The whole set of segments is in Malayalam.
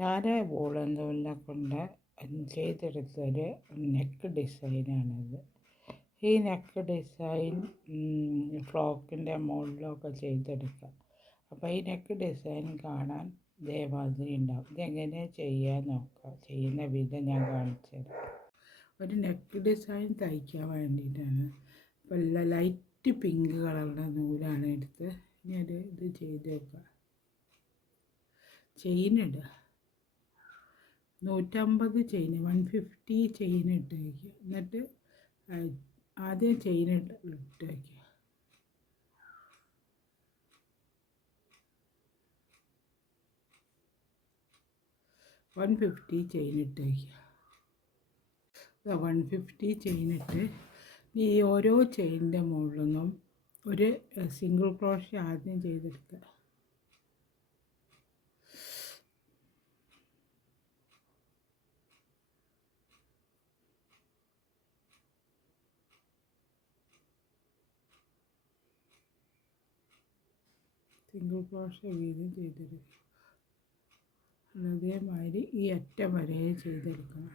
ഞാൻ വൂളൻ നൂലിനെ കൊണ്ട് ചെയ്തെടുത്തൊരു നെക്ക് ഡിസൈനാണിത്. ഈ നെക്ക് ഡിസൈൻ ഫ്രോക്കിൻ്റെ മുകളിലൊക്കെ ചെയ്തെടുക്കാം. അപ്പോൾ ഈ നെക്ക് ഡിസൈൻ കാണാൻ ഇതേമാതിരി ഉണ്ടാവും. ഇതെങ്ങനെ ചെയ്യാൻ നോക്കാം. ചെയ്യുന്ന വിധം ഞാൻ കാണിച്ചു തരാം. ഒരു നെക്ക് ഡിസൈൻ തയ്ക്കാൻ വേണ്ടിയിട്ടാണ്. അപ്പോൾ ലൈറ്റ് പിങ്ക് കളറുടെ നൂലാണ് എടുത്ത് ഞാൻ ഇത് ചെയ്ത് വെക്കാം. ചെയിനിടുക 150 ചെയിൻ 150 ചെയിൻ ഇട്ട് വയ്ക്കുക. എന്നിട്ട് ആദ്യം ചെയിൻ ഇട്ട് വയ്ക്കുക. ചെയിൻ ഇട്ട് വയ്ക്കുക. 150 ചെയിൻ ഇട്ട് ഈ ഓരോ ചെയിനിൻ്റെ മുകളിൽ നിന്നും ഒരു സിംഗിൾ ക്രോഷ്യ ആദ്യം ചെയ്തെടുക്കുക. സിംഗിൾ ക്രോഷ്യ വീതം ചെയ്തെടുക്കുക. അതേമാതിരി ഈ അറ്റം വരെ ചെയ്തെടുക്കണം.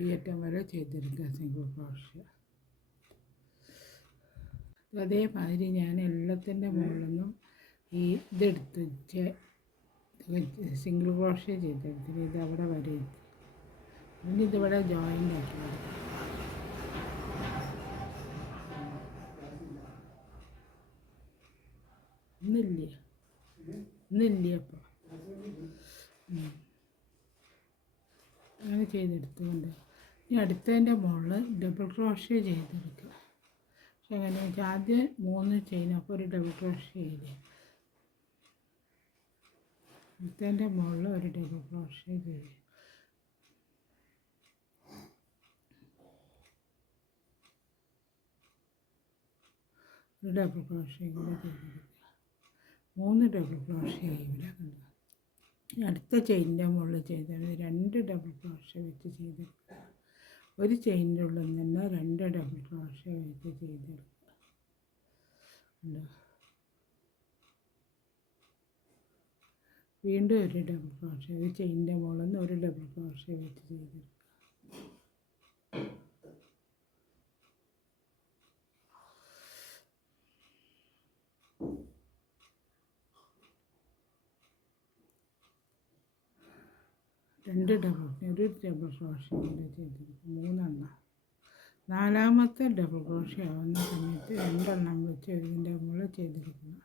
ഈ അറ്റം വരെ ചെയ്തെടുക്കുക സിംഗിൾ ക്രോഷ്യ. അതേമാതിരി ഞാൻ എല്ലാത്തിൻ്റെ മുകളിൽ നിന്നും ഈ ഇതെടുത്ത് സിംഗിൾ ക്രോഷ്യ ചെയ്തെടുത്തിട്ട് ഇത് അവിടെ വരെ പിന്നെ ഇതിവിടെ ജോയിൻ്റ് ആക്കി കൊടുക്കുക. ഇന്നില്ല അപ്പോൾ അങ്ങനെ ചെയ്തെടുത്തുകൊണ്ട് ഇനി അടുത്തതിൻ്റെ മുകളിൽ ഡബിൾ ക്രോഷ്യ ചെയ്തെടുക്കുക. പക്ഷെ എങ്ങനെ വെച്ചാൽ ആദ്യം 3 ചെയിൻ, അപ്പോൾ ഒരു ഡബിൾ ക്രോഷ്യ ചെയ്ത് അടുത്തതിൻ്റെ മുകളിൽ ഒരു ഡബിൾ ക്രോഷ്യ ചെയ്ത് ഒരു ഡബിൾ ക്രോഷ്യ കൂടെ ചെയ്തെടുക്കുക. 3 ഡബിൾ ക്രോഷ്യ ഇവിടെ കണ്ടു. അടുത്ത ചെയിനിൻ്റെ മുകളിൽ ചെയ്താൽ 2 ഡബിൾ ക്രോഷ്യ വെച്ച് ചെയ്തെടുക്കുക. ഒരു ചെയിനിൻ്റെ ഉള്ളിൽ തന്നെ 2 ഡബിൾ ക്രോഷ്യ വെച്ച് ചെയ്തെടുക്കുക. വീണ്ടും ഒരു ഡബിൾ ക്രോഷ്യ, ഒരു ചെയിനിൻ്റെ മുകളിൽ നിന്ന് ഒരു ഡബിൾ ക്രോഷ്യ വെച്ച് ചെയ്തെടുക്കുക. ഒരു ഡബിൾ ക്രോഷ്യ കൂടെ ചെയ്തെടുക്കും. 3 എണ്ണം. 4ാമത്തെ ഡബിൾ ക്രോഷ്യ ആവുന്ന സമയത്ത് 2 എണ്ണം വെച്ച് ഇതിൻ്റെ മുകളിൽ ചെയ്തെടുക്കണം.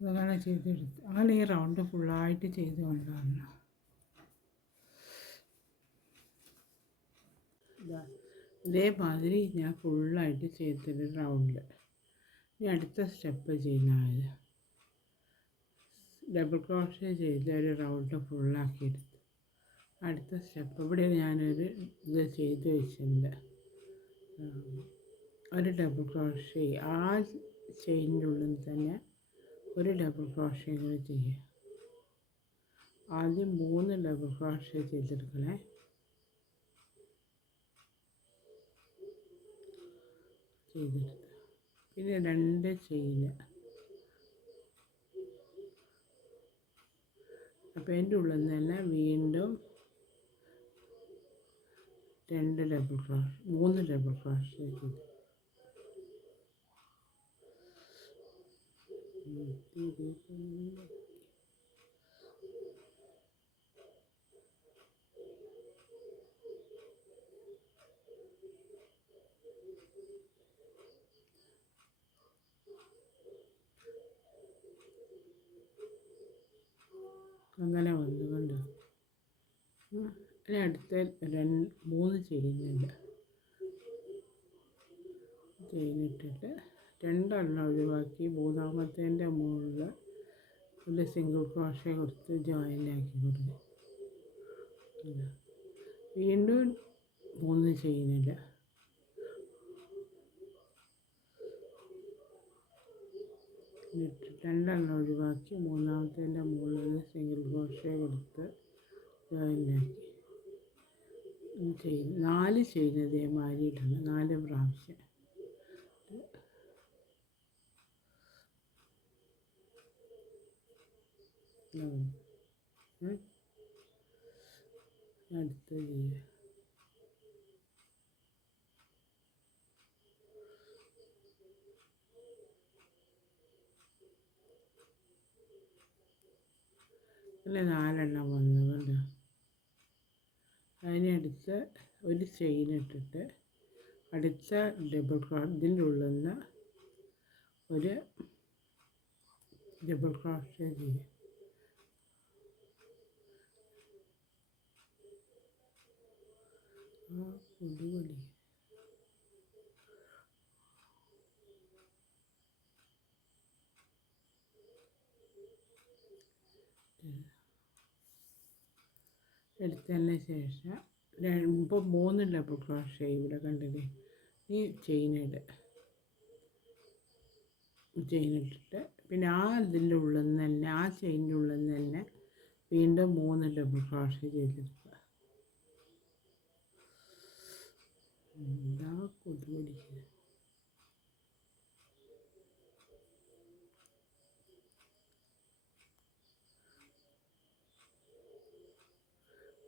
അങ്ങനെ ചെയ്തെടുത്ത് അങ്ങനെ ഈ റൗണ്ട് ഫുള്ളായിട്ട് ചെയ്ത് കൊണ്ടുവരണം. ഇതേമാതിരി ഞാൻ ഫുള്ളായിട്ട് ചെയ്തൊരു റൗണ്ട്. ഇനി അടുത്ത സ്റ്റെപ്പ് ചെയ്യുന്നത് ഡബിൾ ക്രോഷ്യ ചെയ്ത് ഒരു റൗണ്ട് ഫുള്ളാക്കിയെടുത്തു. അടുത്ത സ്റ്റെപ്പ് ഇവിടെ ഞാനൊരു ഇത് ചെയ്ത് വെച്ചിട്ടുണ്ട്. ഒരു ഡബിൾ ക്രോഷ്യ ആ ചെയിനിൻ്റെ ഉള്ളിൽ തന്നെ ഒരു ഡബിൾ ക്രോഷ്യ കൂടി ചെയ്യുക. ആദ്യം 3 ഡബിൾ ക്രോഷ്യ ചെയ്തെടുക്കണേ. ചെയ്തെടുത്ത് പിന്നെ 2 ചെയിന്. അപ്പോൾ അതിൻ്റെ ഉള്ളിൽ നിന്ന് തന്നെ വീണ്ടും 3 ഡബിൾ ക്രോഷ്യ ചെയ്തു. അങ്ങനെ വന്നുകൊണ്ട് ഇനി അടുത്ത 3 ചെയിനുണ്ട്. ചെയിനിട്ടിട്ട് 2 എണ്ണം ഒഴിവാക്കി 3ാമത്തേൻ്റെ മുകളിൽ ഒരു സിംഗിൾ ക്രോഷ്യ കൊടുത്ത് ജോയിൻ്റ് ആക്കി കൊടുക്കുക. വീണ്ടും 3 ചെയിനില്ല. എന്നിട്ട് 2 എണ്ണം ഒഴിവാക്കി 3ാമത്തേൻ്റെ മുകളിൽ സിംഗിൾ ക്രോഷ്യ കൊടുത്ത് ജോയിൻ്റ് ആക്കി. ചെയിൻ 4 ചെയിൻ ഇതേമാതിരി ഇടണം, 4 പ്രാവശ്യം. അടുത്ത ചെയ്യുക. അല്ല 4 വന്നു കണ്ടോ. അതിനടുത്ത് ഒരു ചെയിൻ ഇട്ടിട്ട് അടുത്ത ഡബിൾ ക്രോസ് ഇതിൻ്റെ ഉള്ളിൽ നിന്ന് ഒരു ഡബിൾ ക്രോസ് ചെയ്യുക. പൊടി എടുത്തതിന് ശേഷം ഇപ്പോൾ 3 ഡബിൾ ക്രോഷേ ഇവിടെ കണ്ടില്ലേ. ഈ ചെയിനിട്ടിട്ട് പിന്നെ ആ ഇതിൻ്റെ ഉള്ളിൽ നിന്ന് തന്നെ, ആ ചെയിനിൻ്റെ ഉള്ളിൽ നിന്ന് തന്നെ വീണ്ടും 3 ഡബിൾ ക്രോഷേ ചെയ്തെടുക്കുക. എന്താ കൊതു പിടിക്കുക.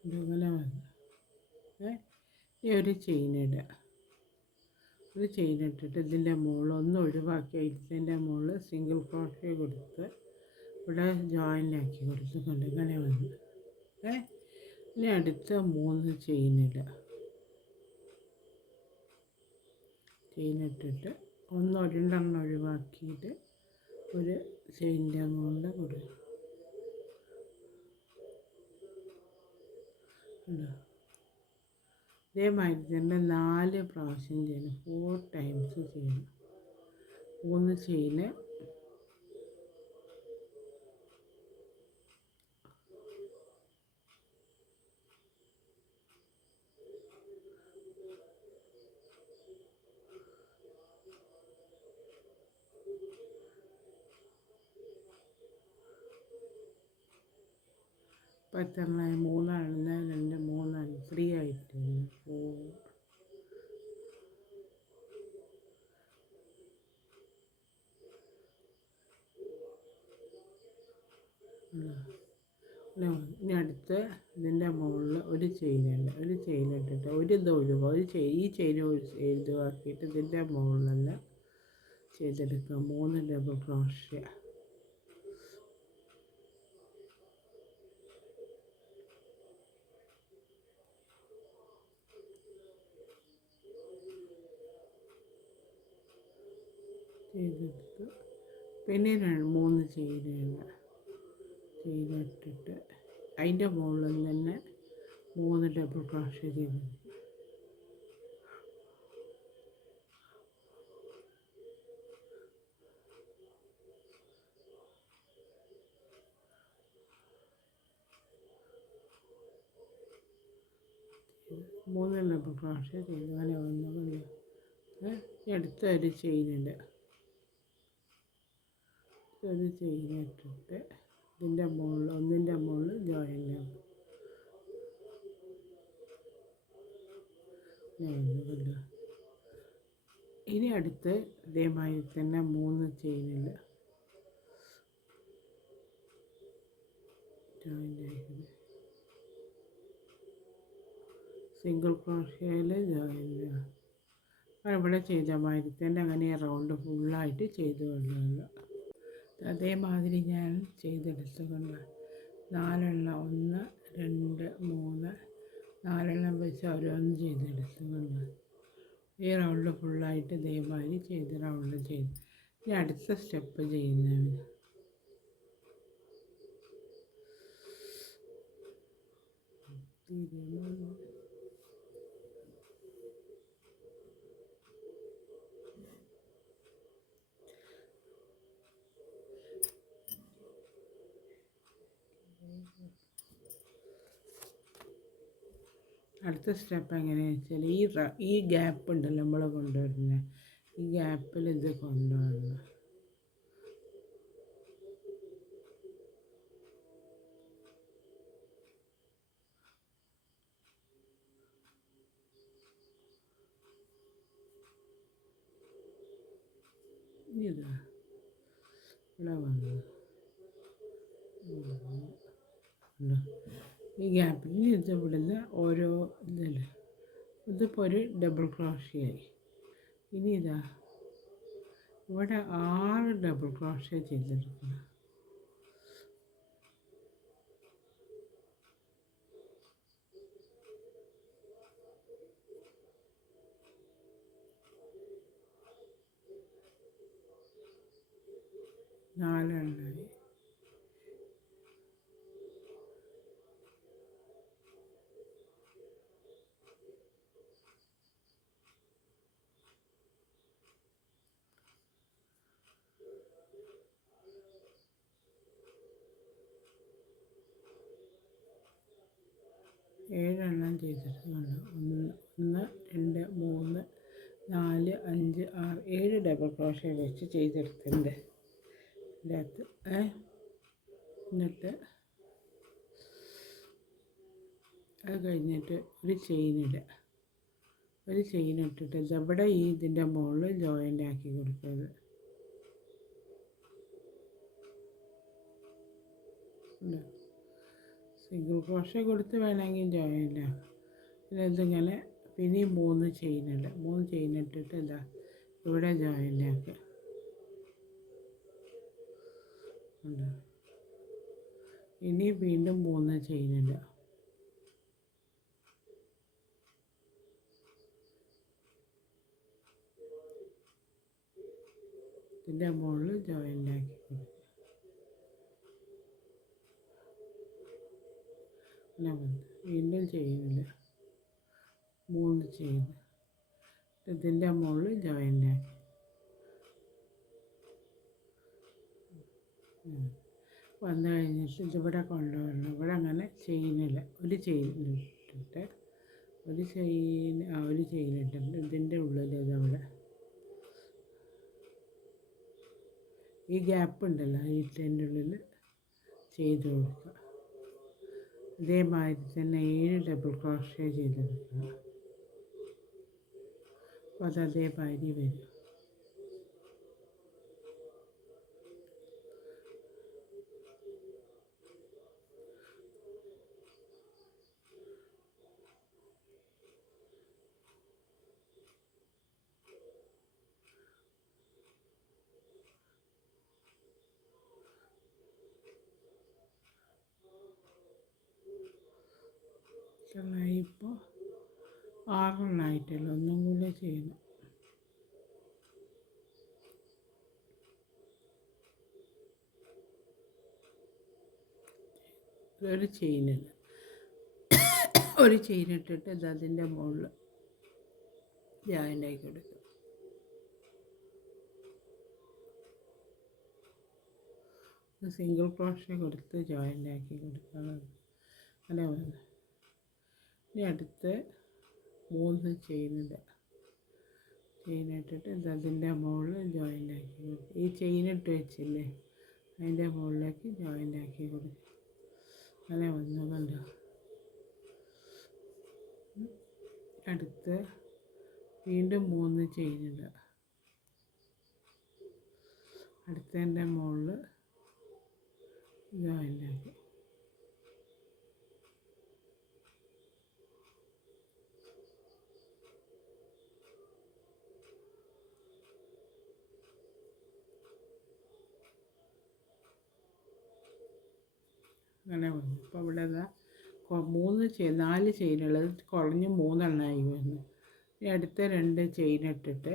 ഇങ്ങനെ വന്നു. ഈ ഒരു ചെയിനിടുക. ഒരു ചെയിനിട്ടിട്ട് ഇതിൻ്റെ മുകളിൽ ഒന്ന് ഒഴിവാക്കി ഇതിൻ്റെ മുകളിൽ സിംഗിൾ ക്രോഷേ കൊടുത്ത് ഇവിടെ ജോയിൻ്റാക്കി കൊടുത്തുകൊണ്ട് ഇങ്ങനെ വന്നു. ഇനി അടുത്ത 3 ചെയിനിടുക. ചെയിനിട്ടിട്ട് രണ്ടെണ്ണം ഒഴിവാക്കിയിട്ട് ഒരു ചെയിനിൻ്റെ മുകളിൽ കൊടുക്കുക. ഇതേമാതിരി തന്നെ 4 പ്രാവശ്യം ചെയ്യണം. 4 ടൈംസ് ചെയ്യണം. 3 ചെയിന് പത്തെണ്ണമായി 3 2 3 3 ആയിട്ടില്ല. 4 ഇനി അടുത്ത് ഇതിൻ്റെ മുകളിൽ ഒരു ചെയിനുണ്ട്. ഒരു ചെയിൻ ഇട്ടിട്ട് ഒരു ഇത് ഒഴിവാക്കി ഈ ചെയിൻ ഒഴിവാക്കിയിട്ട് ഇതിൻ്റെ മുകളിൽ ചെയ്തെടുക്കുക. 3 ഡബിൾ ക്രോഷ്യ. ചെയ്തെടുത്ത് പിന്നെ 3 ചെയ്തിട്ടിട്ട് അതിൻ്റെ മുകളിൽ തന്നെ 3 ഡബിൾ ക്രോഷ്യ ചെയ്തെടുക്കുക. ഡബിൾ ക്രോഷ്യ ചെയ്ത് അങ്ങനെ വന്നുകൊണ്ട് അടുത്ത ഒരു ചെയിനുണ്ട്. ഒരു ചെയിനിട്ടിട്ട് ഇതിൻ്റെ മുകളിൽ ഒന്നിൻ്റെ മുകളിൽ ജോയിൻ ആകും. ഇനി അടുത്ത് ഇതേമാതിരി തന്നെ 3 ചെയിനിൽ ജോയിൻ ആക്കുന്നത്. സിംഗിൾ ക്രോഷ്യേയിൽ ജോയിൻ ആകും. ഇവിടെ ചെയ്ത മാതിരി തന്നെ അങ്ങനെ റൗണ്ട് ഫുള്ളായിട്ട് ചെയ്ത് കൊള്ളുക. അതേമാതിരി ഞാൻ ചെയ്തെടുത്തുകൊണ്ട് 4 1 2 3 4 വെച്ച് ഓരോന്ന് ചെയ്തെടുത്തുകൊണ്ട് ഈ റൗണ്ട് ഫുള്ളായിട്ട് ഇതേമാതിരി ചെയ്ത് റൗണ്ട് ചെയ്ത് ഇനി അടുത്ത സ്റ്റെപ്പ് ചെയ്യുന്നതാണ്. അടുത്ത സ്റ്റെപ്പ് എങ്ങനെയാണെന്ന് വെച്ചാൽ ഈ ഗ്യാപ്പ് ഉണ്ടല്ലോ നമ്മൾ കൊണ്ടുവരുന്നത്, ഈ ഗ്യാപ്പിൽ ഇത് കൊണ്ടുവരണം. ഇതാ ഇവിടെ വന്നു ഈ ഗ്യാപ്പിൽ ഇത് ഇവിടുന്ന് ഓരോ ഇതില്ല ഇതിപ്പോൾ ഒരു ഡബിൾ ക്രോഷ്യായി. ഇനി ഇതാ ഇവിടെ 6 ഡബിൾ ക്രോഷ്യ ചെയ്തെടുക്കണം. നാലെണ്ണായി. ഏഴെണ്ണം ചെയ്തിട്ടുണ്ട്. 1 2 3 4 5 6 7 ഡബിൾ ക്രോഷ്യ വെച്ച് ചെയ്തെടുത്തിട്ടുണ്ട് ഇതിനകത്ത്. എന്നിട്ട് അത് കഴിഞ്ഞിട്ട് ഒരു ചെയിനിടുക. ഒരു ചെയിൻ ഇട്ടിട്ട് ഇവിടെ ഈ ഇതിൻ്റെ മുകളിൽ ജോയിൻ്റ് ആക്കി കൊടുക്കുന്നത്. സിംഗിൾ ക്രോഷ്യ കൊടുത്ത് വേണമെങ്കിൽ ജോയിൻ്റ് ആക്കാം. പിന്നെ ഇതിങ്ങനെ പിന്നെ 3 ചെയിനിടുക. 3 ചെയിൻ ഇട്ടിട്ട് ഇതാ ഇവിടെ ജോയിൻ്റ് ആക്കുക. ഇനി വീണ്ടും 3 ചെയിനിടുക. ഇതിൻ്റെ മുകളിൽ ജോയിൻ്റ് ആക്കി കൊടുക്കുക. വീണ്ടും ചെയ്യുന്നില്ല. 3 ചെയ്യുന്നു. ഇതിൻ്റെ മുകളിൽ ജോയിൻ്റ് ആക്കി വന്നു കഴിഞ്ഞിട്ട് ഇതിവിടെ കൊണ്ടുവരണം. ഇവിടെ അങ്ങനെ ചെയിനില്ല. ഒരു ചെയിൻ ഇട്ടിട്ട് ഒരു ചെയിൻ ഇട്ടിട്ട് ഇതിൻ്റെ ഉള്ളിൽ ഇതവിടെ ഈ ഗ്യാപ്പ് ഉണ്ടല്ലോ ഇതിൻ്റെ ഉള്ളിൽ ചെയ്ത് കൊടുക്കുക. ഇതേമാതിരി തന്നെ 7 ഡബിൾ ക്രോഷ്യ ചെയ്തെടുക്കുക. അപ്പോൾ അത് അതേമാതിരി വരും. ഇപ്പോൾ 6 എണ്ണമായിട്ടല്ലോ. ഒന്നും കൂടെ ചെയ്യണം. ഒരു ചെയിനില്ല. ഒരു ചെയിൻ ഇട്ടിട്ട് ഇത് അതിൻ്റെ മുകളിൽ ജോയിൻ്റ് ആക്കി കൊടുക്കുക. സിംഗിൾ ക്രോഷ്യ കൊടുത്ത് ജോയിൻ്റ് ആക്കി കൊടുക്കുക. അങ്ങനെ വന്നു. ഇനി അടുത്ത് 3 ചെയിനിടുക. ചെയിനിട്ടിട്ട് ഇത് അതിൻ്റെ മുകളിൽ ജോയിൻ്റ് ആക്കി കൊടുക്കുക. ഈ ചെയിനിട്ട് വെച്ചില്ലേ അതിൻ്റെ മുകളിലേക്ക് ജോയിൻ്റ് ആക്കി കൊടുക്കുക. അങ്ങനെ വന്നു. കണ്ടോ? അടുത്ത് വീണ്ടും 3 ചെയിനിടുക. അടുത്തതിൻ്റെ മുകളിൽ ജോയിൻ്റ് ആക്കി. അങ്ങനെ വന്നു. അപ്പോൾ ഇവിടെ 4 ചെയിനുള്ളത് കുറഞ്ഞ് 3 എണ്ണമായി വന്നു. ഇനി അടുത്ത 2 ചെയിൻ ഇട്ടിട്ട്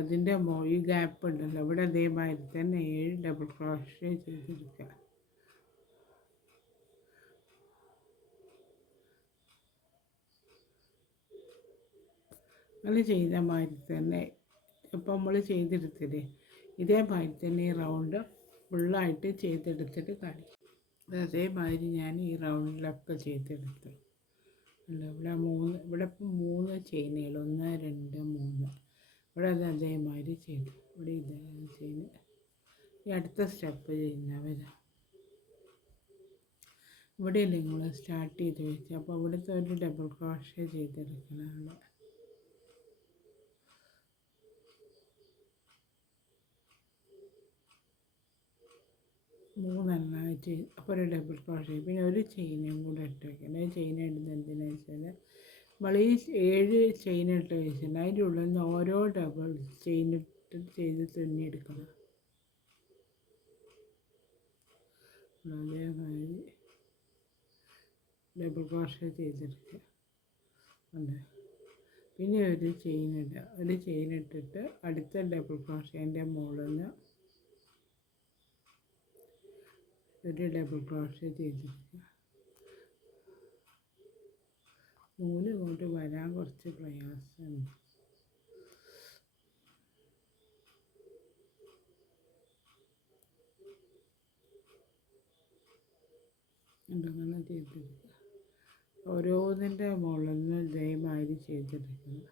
അതിൻ്റെ ഈ ഗ്യാപ്പ് ഉണ്ടല്ലോ ഇവിടെ അതേമാതിരി തന്നെ 7 ഡബിൾ ക്രോഷ്യ ചെയ്തെടുക്കുക. അങ്ങനെ ചെയ്ത മാതിരി തന്നെ ഇപ്പോൾ നമ്മൾ ചെയ്തെടുത്തില്ലേ ഇതേമാതിരി തന്നെ ഈ റൗണ്ട് ഫുള്ളായിട്ട് ചെയ്തെടുത്തിട്ട് കാണിക്കും. അതേമാതിരി ഞാൻ ഈ റൗണ്ടിലൊക്കെ ചെയ്തെടുത്തു. ഇവിടെ ഇപ്പം 3 ചെയിനുകൾ 1 2 3 ഇവിടെ അത് അതേമാതിരി ചെയ്തു. ഇവിടെ ഇതേ ചെയിൻ. ഈ അടുത്ത സ്റ്റെപ്പ് ചെയ്യുന്നവർ ഇവിടെയല്ലേ നിങ്ങൾ സ്റ്റാർട്ട് ചെയ്ത് വെച്ച്. അപ്പോൾ ഇവിടുത്തെ ഒരു ഡബിൾ ക്രോഷ്യ ചെയ്തെടുക്കണം. മൂന്നെണ്ണമായിട്ട് അപ്പോൾ ഒരു ഡബിൾ ക്രോഷേ, പിന്നെ ഒരു ചെയിനും കൂടെ ഇട്ട് വയ്ക്കണം. ചെയിൻ ഇടുന്നത് എന്തിനാണെന്ന് വെച്ചാൽ നമ്മൾ ഈ 7 ചെയിൻ ഇട്ട് വെച്ചിട്ടുണ്ട്, അതിൻ്റെ ഉള്ളിൽ നിന്ന് ഓരോ ഡബിൾ ചെയിൻ ഇട്ട് ചെയ്ത് തുന്നിയെടുക്കണം. അതേമാതിരി ഡബിൾ ക്രോഷേ ചെയ്തെടുക്കുക ഉണ്ട്. പിന്നെ ഒരു ചെയിൻ ഇടുക, ഒരു ചെയിൻ ഇട്ടിട്ട് അടുത്ത ഡബിൾ ക്രോഷേൻ്റെ മുകളിൽ നിന്ന് ഒരു ഡബിൾ ക്രോഷേ ചെയ്തെടുക്കുക. നൂല് കൊണ്ട് വരാൻ കുറച്ച് പ്രയാസമുണ്ട്. അങ്ങനെ ചെയ്തെടുക്കുക. ഓരോന്നിൻ്റെ മുകളിൽ നിന്ന് ഇതേമാതിരി ചെയ്തെടുക്കണം.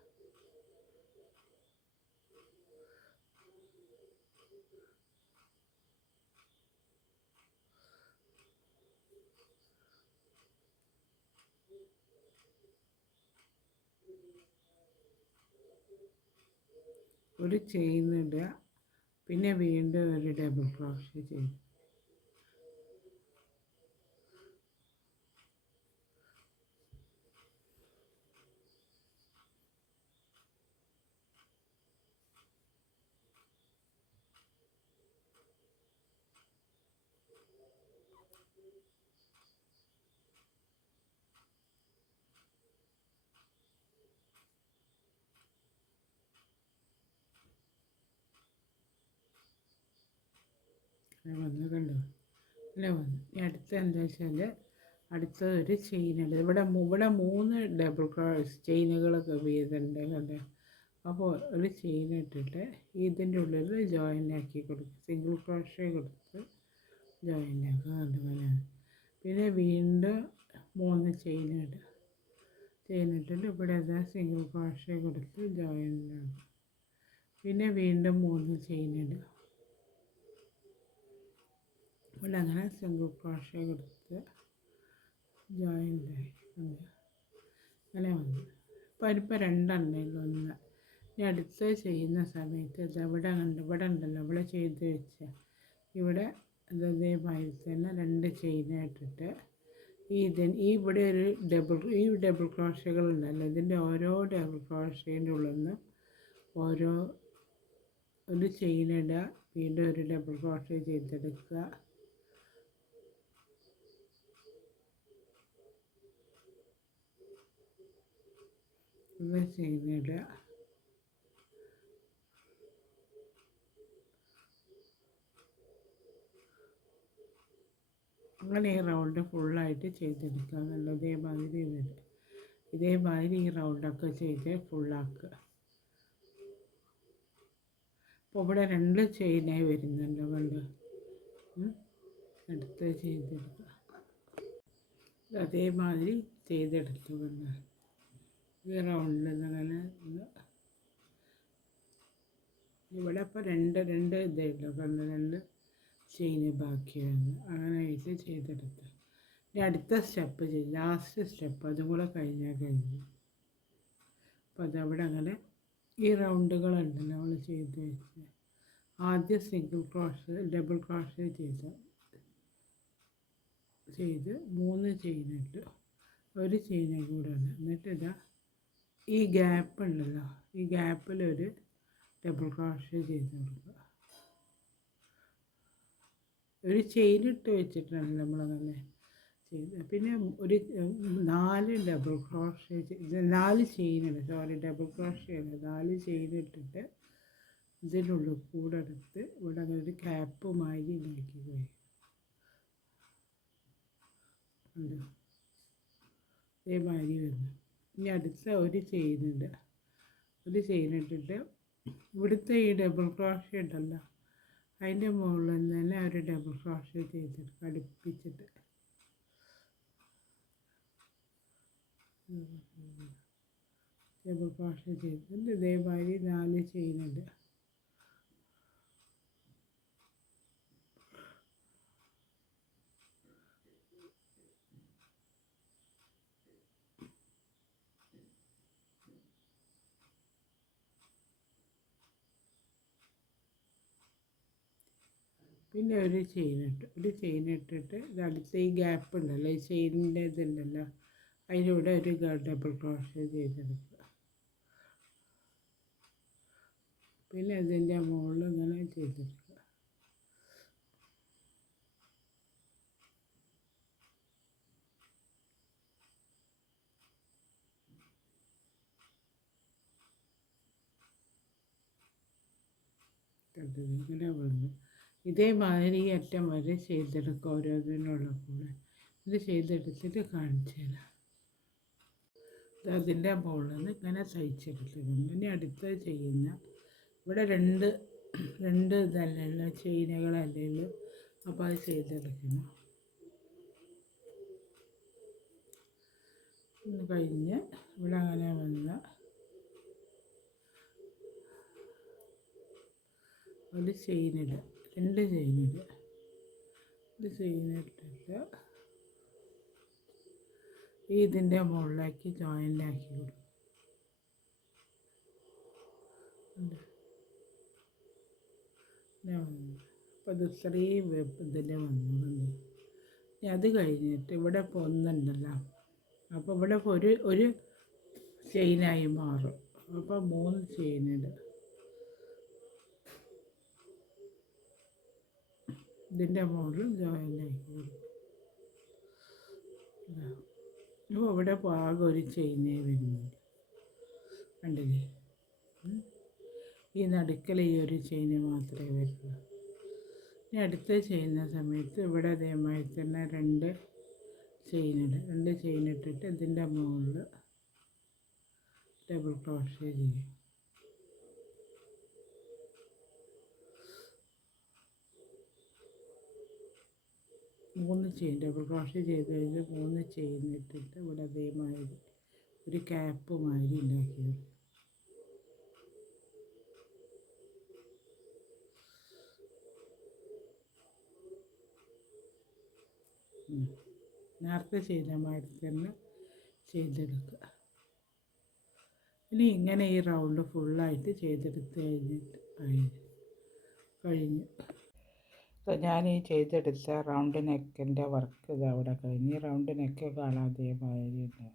ഒരു ചെയിൻ ഇടുക, പിന്നെ വീണ്ടും ഒരു ഡബിൾ ക്രോഷേ ചെയ്യും. വന്ന് കണ്ടോ, അല്ലേ വന്നു. ഇനി അടുത്ത എന്താ വെച്ചാൽ അടുത്ത ഒരു ചെയിനുണ്ട്. ഇവിടെ 3 ഡബിൾ ക്രോസ് ചെയിനുകളൊക്കെ വീതുണ്ട് കണ്ടോ. അപ്പോൾ ഒരു ചെയിൻ ഇട്ടിട്ട് ഇതിൻ്റെ ഉള്ളിൽ ജോയിൻ ആക്കി കൊടുക്കുക, സിംഗിൾ ക്രോഷേ കൊടുത്ത് ജോയിൻ ആക്കുക കണ്ടോ. പിന്നെ വീണ്ടും 3 ചെയിൻ ഇടുക, ചെയിൻ ഇട്ടിട്ട് ഇവിടെ സിംഗിൾ ക്രോഷേ കൊടുത്ത് ജോയിൻ ആക്കുക. പിന്നെ വീണ്ടും 3 ചെയിൻ ഇടുക, ഇവിടെ അങ്ങനെ സിംഗിൾ ക്രോഷേ കൊടുത്ത് ജോയിൻ്റായി അങ്ങനെ വന്നു. ഇപ്പോൾ 2 1. ഇനി അടുത്ത് ചെയ്യുന്ന സമയത്ത് ഇതെവിടെ ഇവിടെ ഉണ്ടല്ലോ, ഇവിടെ ചെയ്ത് വെച്ച ഇവിടെ അതേമാതിരി തന്നെ 2 ചെയിനായിട്ടിട്ട് ഇവിടെ ഒരു ഡബിൾ ക്രോഷകളുണ്ടല്ലോ, ഇതിൻ്റെ ഓരോ ഡബിൾ ക്രോഷേൻ്റെ ഉള്ളിൽ നിന്ന് ഓരോ ഒരു ചെയിനിടുക, വീണ്ടും ഒരു ഡബിൾ ക്രോഷേ ചെയ്തെടുക്കുക. ചെയിനിടുക, അങ്ങനെ ഈ റൗണ്ട് ഫുള്ളായിട്ട് ചെയ്തെടുക്കുക. നല്ല ഇതേമാതിരി ഈ റൗണ്ടൊക്കെ ചെയ്ത് ഫുള്ളാക്കുക. അപ്പോൾ ഇവിടെ 2 ചെയിനായി വരുന്നുണ്ട് കണ്ട്. അടുത്ത് ചെയ്തെടുക്കുക, അതേമാതിരി ചെയ്തെടുത്തു കണ്ട്. ഈ റൗണ്ടിൽ അങ്ങനെ ഇവിടെ ഇപ്പോൾ 2 ഇതായിട്ടോ കണ്ട്, 2 ചെയിന് ബാക്കി വന്നു. അങ്ങനെ ആയിട്ട് ചെയ്തെടുത്ത് ഇനി അടുത്ത സ്റ്റെപ്പ് ലാസ്റ്റ് സ്റ്റെപ്പ് അതും കൂടെ കഴിഞ്ഞു. അപ്പോൾ അതവിടെ അങ്ങനെ ഈ റൗണ്ടുകളുണ്ടല്ലോ നമ്മൾ ചെയ്ത് വെച്ച് ആദ്യം സിംഗിൾ ക്രോഷ് ഡബിൾ ക്രോഷ് ചെയ്ത് 3 ചെയിനിട്ട് ഒരു ചെയിനും കൂടെ ഉണ്ട്. എന്നിട്ട് ഈ ഗ്യാപ്പ് ഉണ്ടല്ലോ, ഈ ഗ്യാപ്പിലൊരു ഡബിൾ ക്രോഷേ ചെയ്ത് കൊടുക്കുക. ഒരു ചെയിനിട്ട് വെച്ചിട്ടാണ് നമ്മളങ്ങനെ ചെയ്ത്. പിന്നെ ഒരു 4 ഡബിൾ ക്രോഷേ 4 ചെയിനുണ്ട്, ഡബിൾ ക്രോഷേ അല്ല, 4 ചെയിനിട്ടിട്ട് ഇതിനുള്ളിൽ കൂടെ എടുത്ത് ഇവിടെ അങ്ങനെ ഒരു ക്യാപ്പ് മാതിരി ഉണ്ടാക്കി പോയി. ഇതേമാതിരി വരുന്നു. ഇനി അടുത്ത ഒരു ചെയിനുണ്ട്, ഒരു ചെയിനിട്ടിട്ട് ഇവിടുത്തെ ഈ ഡബിൾ ക്രോഷേ ഉണ്ടല്ലോ അതിൻ്റെ മുകളിൽ നിന്ന് തന്നെ ഒരു ഡബിൾ ക്രോഷേ ചെയ്തെടുക്കുക, അടുപ്പിച്ചിട്ട് ഡബിൾ ക്രോഷേ ചെയ്തിട്ട് ഇതേമാതിരി 4 ചെയിനുണ്ട്. പിന്നെ ഒരു ചെയിൻ ഇട്ടിട്ട് അടുത്ത ഈ ഗ്യാപ്പ് ഉണ്ടല്ലോ, ഈ ചെയിനിൻ്റെ ഇതുണ്ടല്ലോ, അതിലൂടെ ഒരു ഡബിൾ ക്രോഷേ ചെയ്തെടുക്കുക. പിന്നെ ഇതിൻ്റെ മുകളിൽ ഇങ്ങനെ ചെയ്തെടുക്കുക. ഇങ്ങനെ വന്നു. ഇതേമാതിരി ഈ അറ്റം വരെ ചെയ്തെടുക്കുക. ഓരോന്നിനുള്ള കൂടെ ഇത് ചെയ്തെടുത്തിട്ട് കാണിച്ചു തരാം. അതിൻ്റെ മുകളിൽ നിന്ന് ഇങ്ങനെ തയ്ച്ചെടുത്തിട്ടുണ്ട്. ഇനി അടുത്തത് ചെയ്യുന്ന ഇവിടെ രണ്ട് ഇതല്ലല്ലോ, ചെയിനുകളല്ലല്ലോ, അപ്പോൾ അത് ചെയ്തെടുക്കണം. ഒന്ന് കഴിഞ്ഞ് ഇവിടെ അങ്ങനെ വന്ന ഒരു ചെയിനിടുക, രണ്ട് ചെയിനിടുക. ഒരു ചെയിനിട്ടിട്ട് ഇതിൻ്റെ മുകളിലേക്ക് ജോയിൻ്റാക്കി കൊടുക്കും. അപ്പോൾ അത് ഇത്രയും ഇതിൻ്റെ വന്നു. ഇനി അത് കഴിഞ്ഞിട്ട് ഇവിടെ ഇപ്പോൾ ഒന്നുണ്ടല്ലോ, അപ്പോൾ ഇവിടെ ഇപ്പോൾ ഒരു ചെയിനായി മാറും. അപ്പോൾ 3 ചെയിനിടുക. ഇതിൻ്റെ മുകളിൽ ജോയിൻ്റാക്കി കൊടുക്കും. അപ്പോൾ ഇവിടെ ആകെ ഒരു ചെയിനേ വരുന്നില്ല, കണ്ടില്ലേ? ഈ നടുക്കൽ ഈ ഒരു ചെയിന് മാത്രമേ വരുള്ളൂ. ഇനി അടുത്ത് ചെയ്യുന്ന സമയത്ത് ഇവിടെ അതേമാതിരി തന്നെ 2 ചെയിനിട്ടിട്ട് ഇതിൻ്റെ മുകളിൽ ഡബിൾ ക്രോഷേ ചെയ്യും. 3 ചെയിൻ ഡബിൾ ക്രോഷേ ചെയ്ത് കഴിഞ്ഞ് 3 ചെയിനിട്ടിട്ട് ഇവിടെ അതേമാതിരി ഒരു ക്യാപ്പ് മാതിരി ഉണ്ടാക്കിയത്. നേരത്തെ ചെയ്ത മാതിരി തന്നെ ചെയ്തെടുക്കുക. ഇനി ഇങ്ങനെ ഈ റൗണ്ട് ഫുള്ളായിട്ട് ചെയ്തെടുത്ത് കഴിഞ്ഞു. അപ്പോൾ ഞാൻ ഈ ചെയ്തെടുത്ത റൗണ്ട് നെക്കിൻ്റെ വർക്ക് ഇത് അവിടെ കഴിഞ്ഞ്. റൗണ്ട് നെക്ക് കാണാൻ അതേമാതിരി ഉണ്ട്.